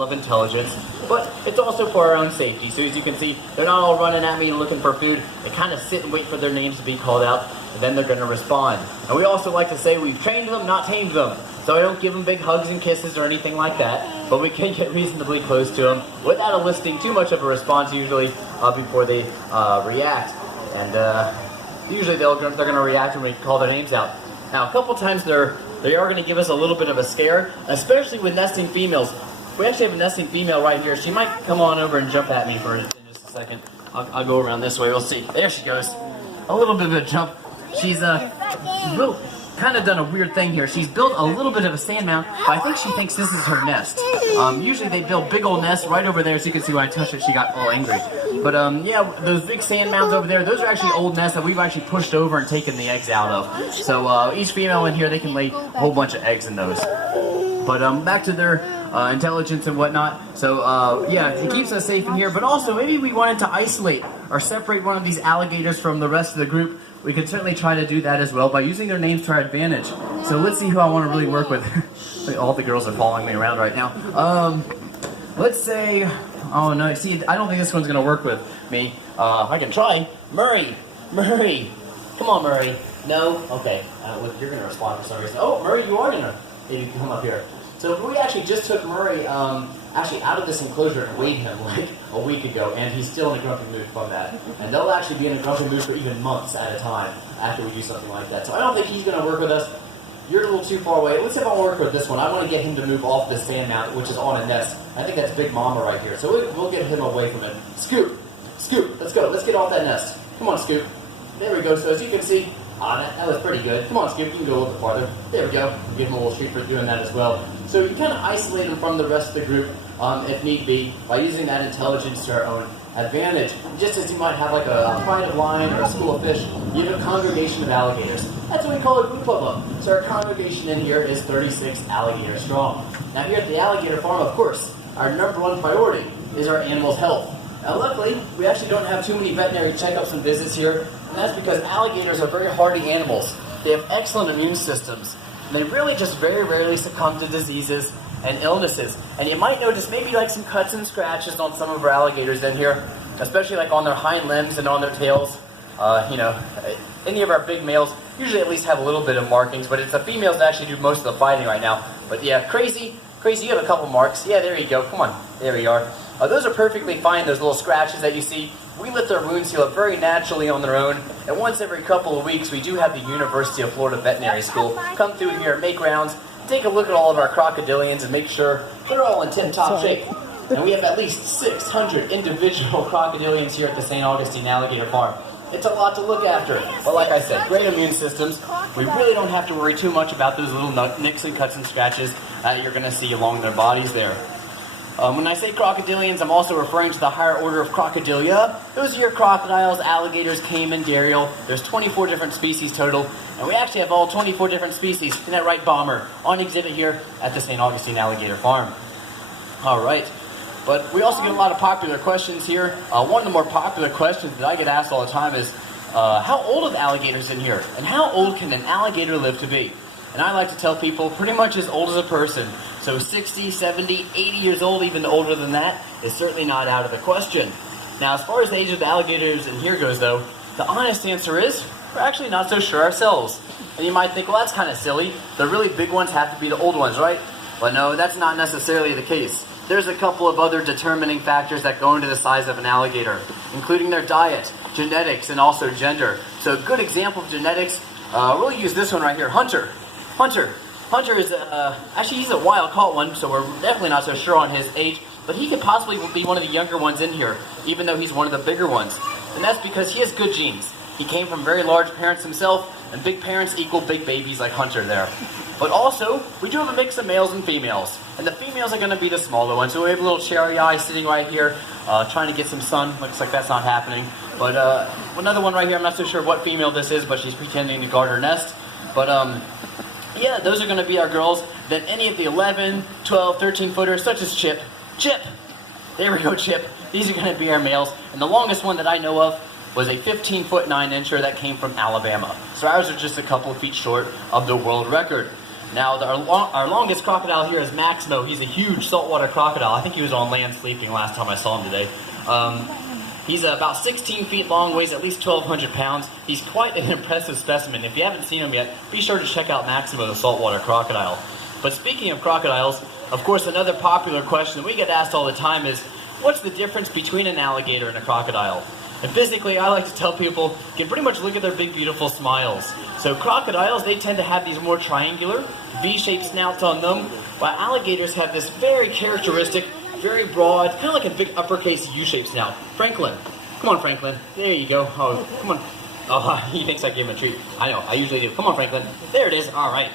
of intelligence, but it's also for our own safety. So as you can see, they're not all running at me looking for food. They kind of sit and wait for their names to be called out, and then they're going to respond. And we also like to say we've trained them, not tamed them. So I don't give them big hugs and kisses or anything like that, but we can get reasonably close to them without eliciting too much of a response usually before they react. And usually they're going to react when we call their names out. Now, a couple times they are going to give us a little bit of a scare, especially with nesting females. We actually have a nesting female right here. She might come on over and jump at me for in just a second. I'll go around this way. We'll see. There she goes. A little bit of a jump. She's kind of done a weird thing here. She's built a little bit of a sand mound, but I think she thinks this is her nest. Usually they build big old nests right over there. As you can see when I touched it, she got all angry. But yeah, those big sand mounds over there, those are actually old nests that we've actually pushed over and taken the eggs out of. So each female in here, they can lay a whole bunch of eggs in those. But back to their intelligence and whatnot. So yeah, it keeps us safe in here. But also, maybe we wanted to isolate or separate one of these alligators from the rest of the group. We could certainly try to do that as well by using their names to our advantage. So let's see who I want to really work with. All the girls are following me around right now. Let's say, oh no, see, I don't think this one's going to work with me. I can try. Murray. Come on, Murray. No? Okay. Look, you're going to respond for some reason. Oh, Murray, you are going to maybe come up here. So we actually just took Murray actually out of this enclosure and weighed him like a week ago, and he's still in a grumpy mood from that. And they'll actually be in a grumpy mood for even months at a time after we do something like that. So I don't think he's going to work with us. You're a little too far away. Let's see if I work with this one. I want to get him to move off this sand mound, which is on a nest. I think that's Big Mama right here. So we'll get him away from it. Scoop, let's go. Let's get off that nest. Come on, Scoop. There we go. So as you can see, that was pretty good. Come on, Scoop, you can go a little bit farther. There we go. We'll give him a little treat for doing that as well. So you kind of isolate him from the rest of the group, if need be, by using that intelligence to our own advantage. Just as you might have like a pride of lion or a school of fish, you have a congregation of alligators. That's what we call a group of them. So our congregation in here is 36 alligators strong. Now here at the alligator farm, of course, our #1 priority is our animals' health. Now luckily, we actually don't have too many veterinary checkups and visits here, and that's because alligators are very hardy animals. They have excellent immune systems, and they really just very rarely succumb to diseases and illnesses. And you might notice maybe like some cuts and scratches on some of our alligators in here, especially like on their hind limbs and on their tails. Any of our big males usually at least have a little bit of markings, but it's the females that actually do most of the fighting right now. But yeah, Crazy, you have a couple marks. Yeah, there you go. Come on. There we are. Those are perfectly fine, those little scratches that you see. We let their wounds heal up very naturally on their own, and once every couple of weeks we do have the University of Florida Veterinary School come through here, make rounds, take a look at all of our crocodilians and make sure they're all in tip-top shape. And we have at least 600 individual crocodilians here at the St. Augustine Alligator Farm. It's a lot to look after, but like I said, great immune systems. We really don't have to worry too much about those little nicks and cuts and scratches that you're going to see along their bodies there. When I say crocodilians, I'm also referring to the higher order of crocodilia. Those are your crocodiles, alligators, caiman, gharial. There's 24 different species total, and we actually have all 24 different species, isn't that right, Bomber, on exhibit here at the St. Augustine Alligator Farm. All right, but we also get a lot of popular questions here. One of the more popular questions that I get asked all the time is, how old are the alligators in here? And how old can an alligator live to be? And I like to tell people pretty much as old as a person. So 60, 70, 80 years old, even older than that, is certainly not out of the question. Now, as far as the age of the alligators in here goes, though, the honest answer is we're actually not so sure ourselves. And you might think, well, that's kind of silly. The really big ones have to be the old ones, right? But no, that's not necessarily the case. There's a couple of other determining factors that go into the size of an alligator, including their diet, genetics, and also gender. So a good example of genetics, we'll use this one right here, Hunter is, actually he's a wild-caught one, so we're definitely not so sure on his age, but he could possibly be one of the younger ones in here, even though he's one of the bigger ones. And that's because he has good genes. He came from very large parents himself, and big parents equal big babies like Hunter there. But also, we do have a mix of males and females, and the females are going to be the smaller ones. So we have a little cherry eye sitting right here, trying to get some sun. Looks like that's not happening. But another one right here, I'm not so sure what female this is, but she's pretending to guard her nest. But yeah, those are going to be our girls. Then any of the 11, 12, 13-footers, such as Chip. There we go, Chip. These are going to be our males. And the longest one that I know of was a 15-foot 9-incher that came from Alabama. So ours are just a couple of feet short of the world record. Now, our longest crocodile here is Maximo. He's a huge saltwater crocodile. I think he was on land sleeping last time I saw him today. He's about 16 feet long, weighs at least 1,200 pounds. He's quite an impressive specimen. If you haven't seen him yet, be sure to check out Maximo, the saltwater crocodile. But speaking of crocodiles, of course, another popular question that we get asked all the time is, what's the difference between an alligator and a crocodile? And physically, I like to tell people, you can pretty much look at their big, beautiful smiles. So crocodiles, they tend to have these more triangular, V-shaped snouts on them, while alligators have this very characteristic, very broad, kind of like a big uppercase U-shaped snout. Franklin. Come on, Franklin. There you go. Oh, come on. Oh, he thinks I gave him a treat. I know, I usually do. Come on, Franklin. There it is. All right.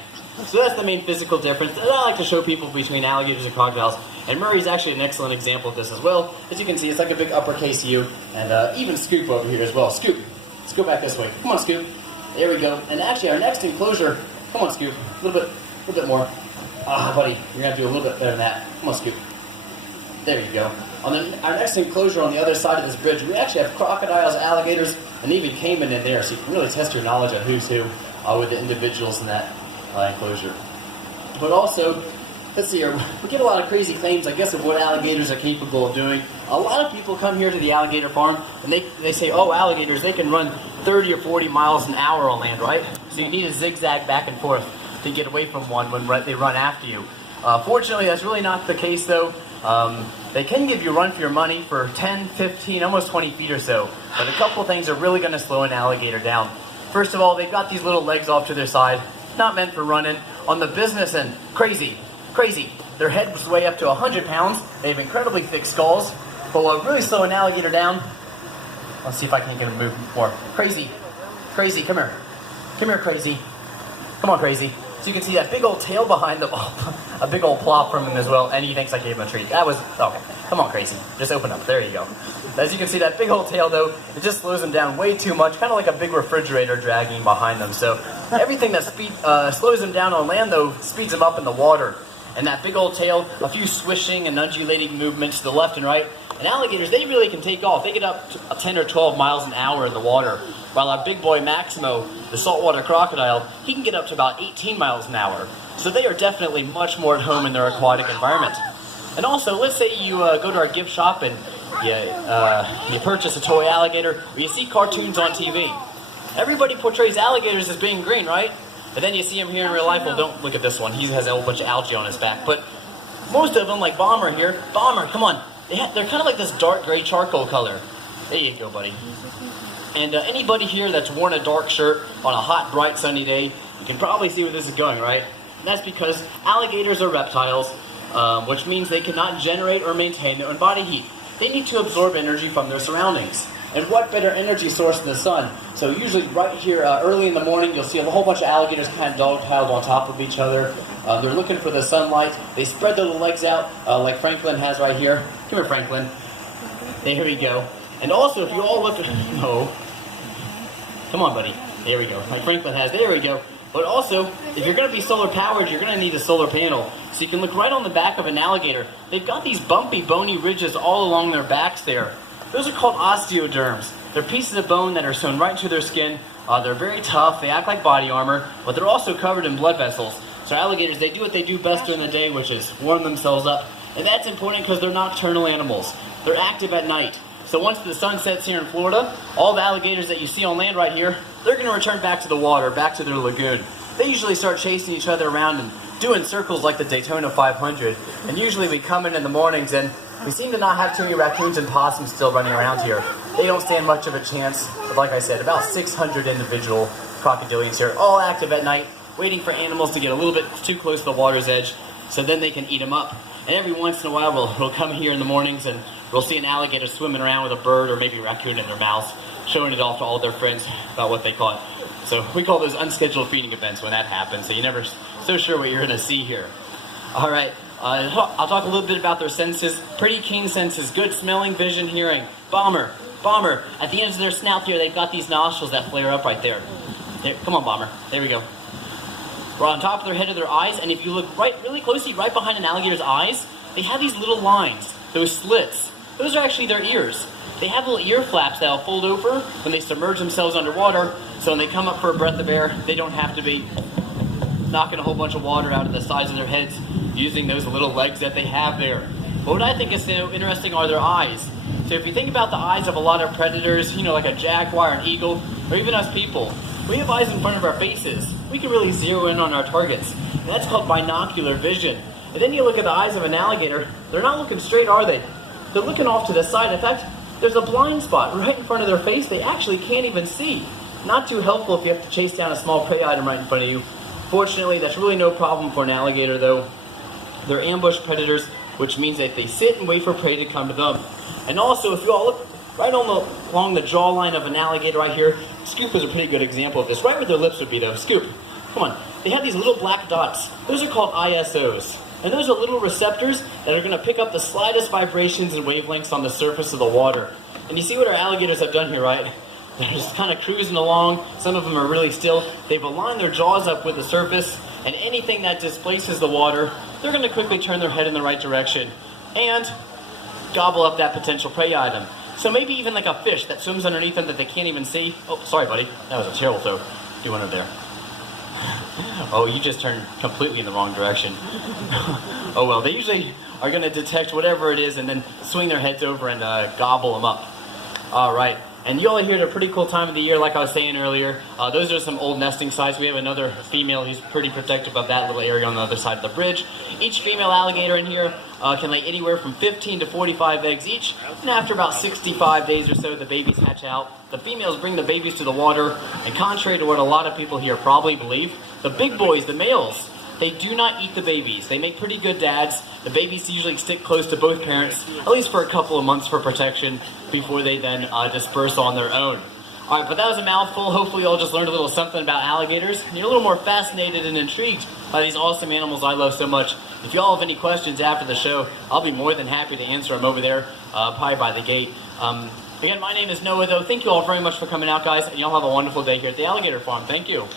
So that's the main physical difference that I like to show people between alligators and crocodiles. And Murray's actually an excellent example of this as well. As you can see, it's like a big uppercase U, and even Scoop over here as well. Scoop. Let's go back this way. Come on, Scoop. There we go. And actually, our next enclosure, come on, Scoop. A little bit more. Ah, buddy, you're going to have to do a little bit better than that. Come on, Scoop. There you go. On our next enclosure on the other side of this bridge, we actually have crocodiles, alligators, and even caiman in there, so you can really test your knowledge on who's who with the individuals in that enclosure. But also, let's see here, we get a lot of crazy claims, I guess, of what alligators are capable of doing. A lot of people come here to the alligator farm, and they say, oh, alligators, they can run 30 or 40 miles an hour on land, right? So you need to zigzag back and forth to get away from one when they run after you. Fortunately, that's really not the case, though. They can give you a run for your money for 10, 15, almost 20 feet or so. But a couple of things are really going to slow an alligator down. First of all, they've got these little legs off to their side, not meant for running. On the business end, crazy. Their heads weigh up to 100 pounds. They have incredibly thick skulls. But what really slow an alligator down, let's see if I can get him to move more. Crazy, come here. Come here, Crazy. Come on, Crazy. So you can see that big old tail behind them. Oh, a big old plop from him as well, and he thinks I gave him a treat. That was, okay, come on, Crazy. Just open up, there you go. As you can see, that big old tail, though, it just slows him down way too much, kind of like a big refrigerator dragging behind them. So everything that slows him down on land, though, speeds him up in the water. And that big old tail, a few swishing and undulating movements to the left and right. And alligators, they really can take off. They get up to 10 or 12 miles an hour in the water. While our big boy Maximo, the saltwater crocodile, he can get up to about 18 miles an hour. So they are definitely much more at home in their aquatic environment. And also, let's say you go to our gift shop and you purchase a toy alligator, or you see cartoons on TV. Everybody portrays alligators as being green, right? But then you see him here in real life. Well, don't look at this one. He has a whole bunch of algae on his back. But most of them, like Bomber here, Bomber, come on. They're kind of like this dark gray charcoal color. There you go, buddy. And anybody here that's worn a dark shirt on a hot, bright, sunny day, you can probably see where this is going, right? And that's because alligators are reptiles, which means they cannot generate or maintain their own body heat. They need to absorb energy from their surroundings. And what better energy source than the sun? So usually right here early in the morning, you'll see a whole bunch of alligators kind of dog-piled on top of each other. They're looking for the sunlight. They spread their little legs out like Franklin has right here. Come here, Franklin. There we go. And also, if you all look at... No. Come on, buddy. There we go. Like Franklin has. There we go. But also, if you're going to be solar powered, you're going to need a solar panel. So you can look right on the back of an alligator. They've got these bumpy, bony ridges all along their backs there. Those are called osteoderms. They're pieces of bone that are sewn right into their skin. They're very tough. They act like body armor, but they're also covered in blood vessels. So alligators, they do what they do best during the day, which is warm themselves up. And that's important because they're nocturnal animals. They're active at night. So once the sun sets here in Florida, all the alligators that you see on land right here, they're going to return back to the water, back to their lagoon. They usually start chasing each other around and doing circles like the Daytona 500. And usually we come in the mornings and we seem to not have too many raccoons and possums still running around here. They don't stand much of a chance. But like I said, about 600 individual crocodilians here, all active at night, waiting for animals to get a little bit too close to the water's edge so then they can eat them up. And every once in a while we'll come here in the mornings and we'll see an alligator swimming around with a bird or maybe a raccoon in their mouth, showing it off to all their friends about what they caught. So we call those unscheduled feeding events when that happens, so you're never so sure what you're going to see here. All right, I'll talk a little bit about their senses. Pretty keen senses, good smelling, vision, hearing. Bomber, at the ends of their snout here, they've got these nostrils that flare up right there. Here, come on, Bomber, there we go. We're on top of their head of their eyes, and if you look really closely, right behind an alligator's eyes, they have these little lines, those slits. Those are actually their ears. They have little ear flaps that'll fold over when they submerge themselves underwater, so when they come up for a breath of air, they don't have to be knocking a whole bunch of water out of the sides of their heads using those little legs that they have there. But what I think is so interesting are their eyes. So if you think about the eyes of a lot of predators, like a jaguar, an eagle, or even us people, we have eyes in front of our faces. We can really zero in on our targets. And that's called binocular vision. And then you look at the eyes of an alligator, they're not looking straight, are they? They're looking off to the side. In fact, there's a blind spot right in front of their face they actually can't even see. Not too helpful if you have to chase down a small prey item right in front of you. Fortunately, that's really no problem for an alligator though. They're ambush predators, which means that they sit and wait for prey to come to them. And also, if you all look right along the jawline of an alligator right here, Scoop is a pretty good example of this. Right where their lips would be though. Scoop, come on. They have these little black dots. Those are called ISOs. And those are little receptors that are going to pick up the slightest vibrations and wavelengths on the surface of the water. And you see what our alligators have done here, right? They're just kind of cruising along. Some of them are really still. They've aligned their jaws up with the surface, and anything that displaces the water, they're going to quickly turn their head in the right direction and gobble up that potential prey item. So maybe even like a fish that swims underneath them that they can't even see. Oh, sorry, buddy. That was a terrible throw. Do one over there. Oh, you just turned completely in the wrong direction. Oh well, they usually are going to detect whatever it is and then swing their heads over and gobble them up. All right. And you all are here at a pretty cool time of the year, like I was saying earlier. Those are some old nesting sites. We have another female who's pretty protective of that little area on the other side of the bridge. Each female alligator in here can lay anywhere from 15 to 45 eggs each. And after about 65 days or so, the babies hatch out. The females bring the babies to the water. And contrary to what a lot of people here probably believe, the big boys, the males, they do not eat the babies. They make pretty good dads. The babies usually stick close to both parents, at least for a couple of months for protection, before they then disperse on their own. All right, but that was a mouthful. Hopefully you all just learned a little something about alligators, and you're a little more fascinated and intrigued by these awesome animals I love so much. If you all have any questions after the show, I'll be more than happy to answer them over there, probably by the gate. Again, my name is Noah, though. Thank you all very much for coming out, guys, and y'all have a wonderful day here at the Alligator Farm. Thank you.